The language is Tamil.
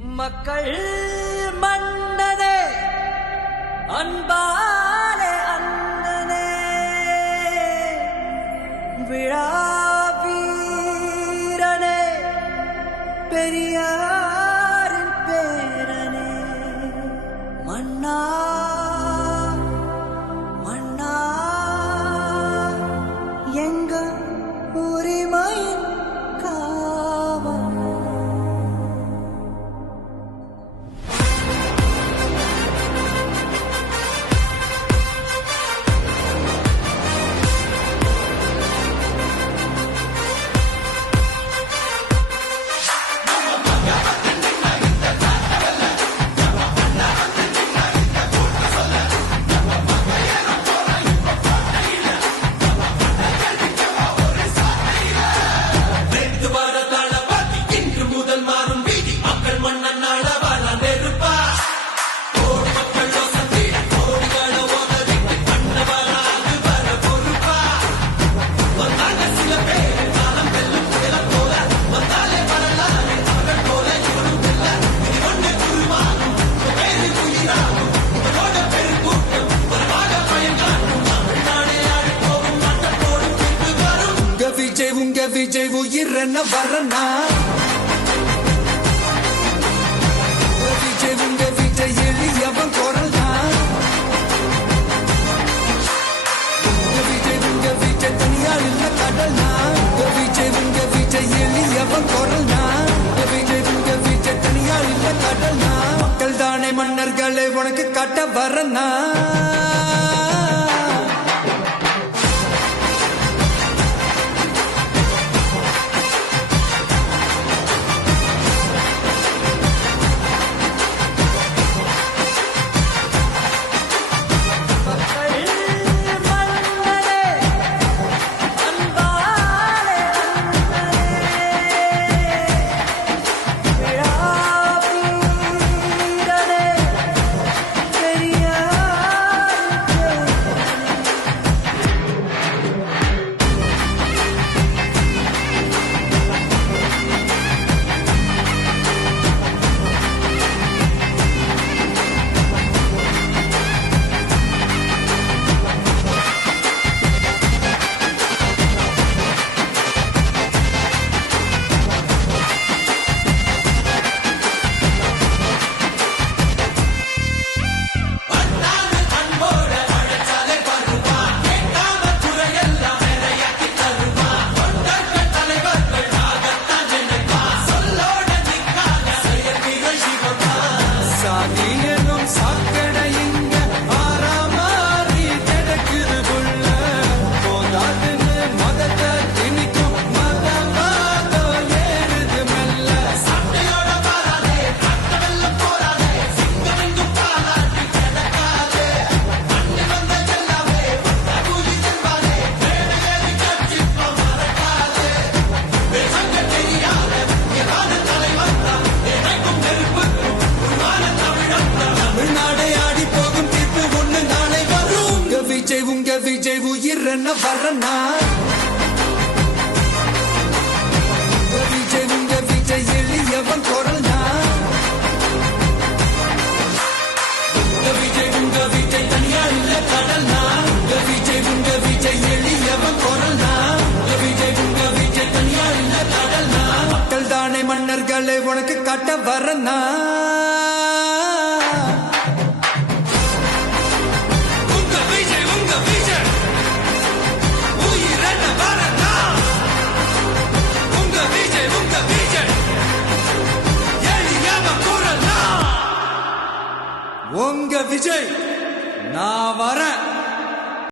மக்கள் மன்னனே அன்பாலே அண்ணனே விழா வீரனே பெரியாரின் பேரனே மன்னா மன்னா எங்க உரிமையின் காவல் உங்க விஜய் உயிரன வரனா விஜய் உங்க விஜய் எளியவன் குரல்னா விஜய் உங்க விஜய் தனியால் இல்ல கடல்னா விஜய் உங்க விஜய் எளியவன் குரல்னா விஜய் உங்க விஜய் தனியால் இல்ல கடல்னா மக்கள் தானே மன்னர்களை உனக்கு காட்ட வரனா உங்க விஜய் உயிரன வரனா விஜய் உங்க விஜய் எளியவன் குரல்னா விஜய் உங்க விஜய் தனியார் இல்ல கடல்னா விஜய் உங்க விஜய் எளியவன் குரல்னா விஜய் உங்க விஜய் தனியார் இல்ல கடல்னா மக்கள் தானே மன்னர்களை உனக்கு காட்ட வரனா உங்க விஜய் நான் வரேன்.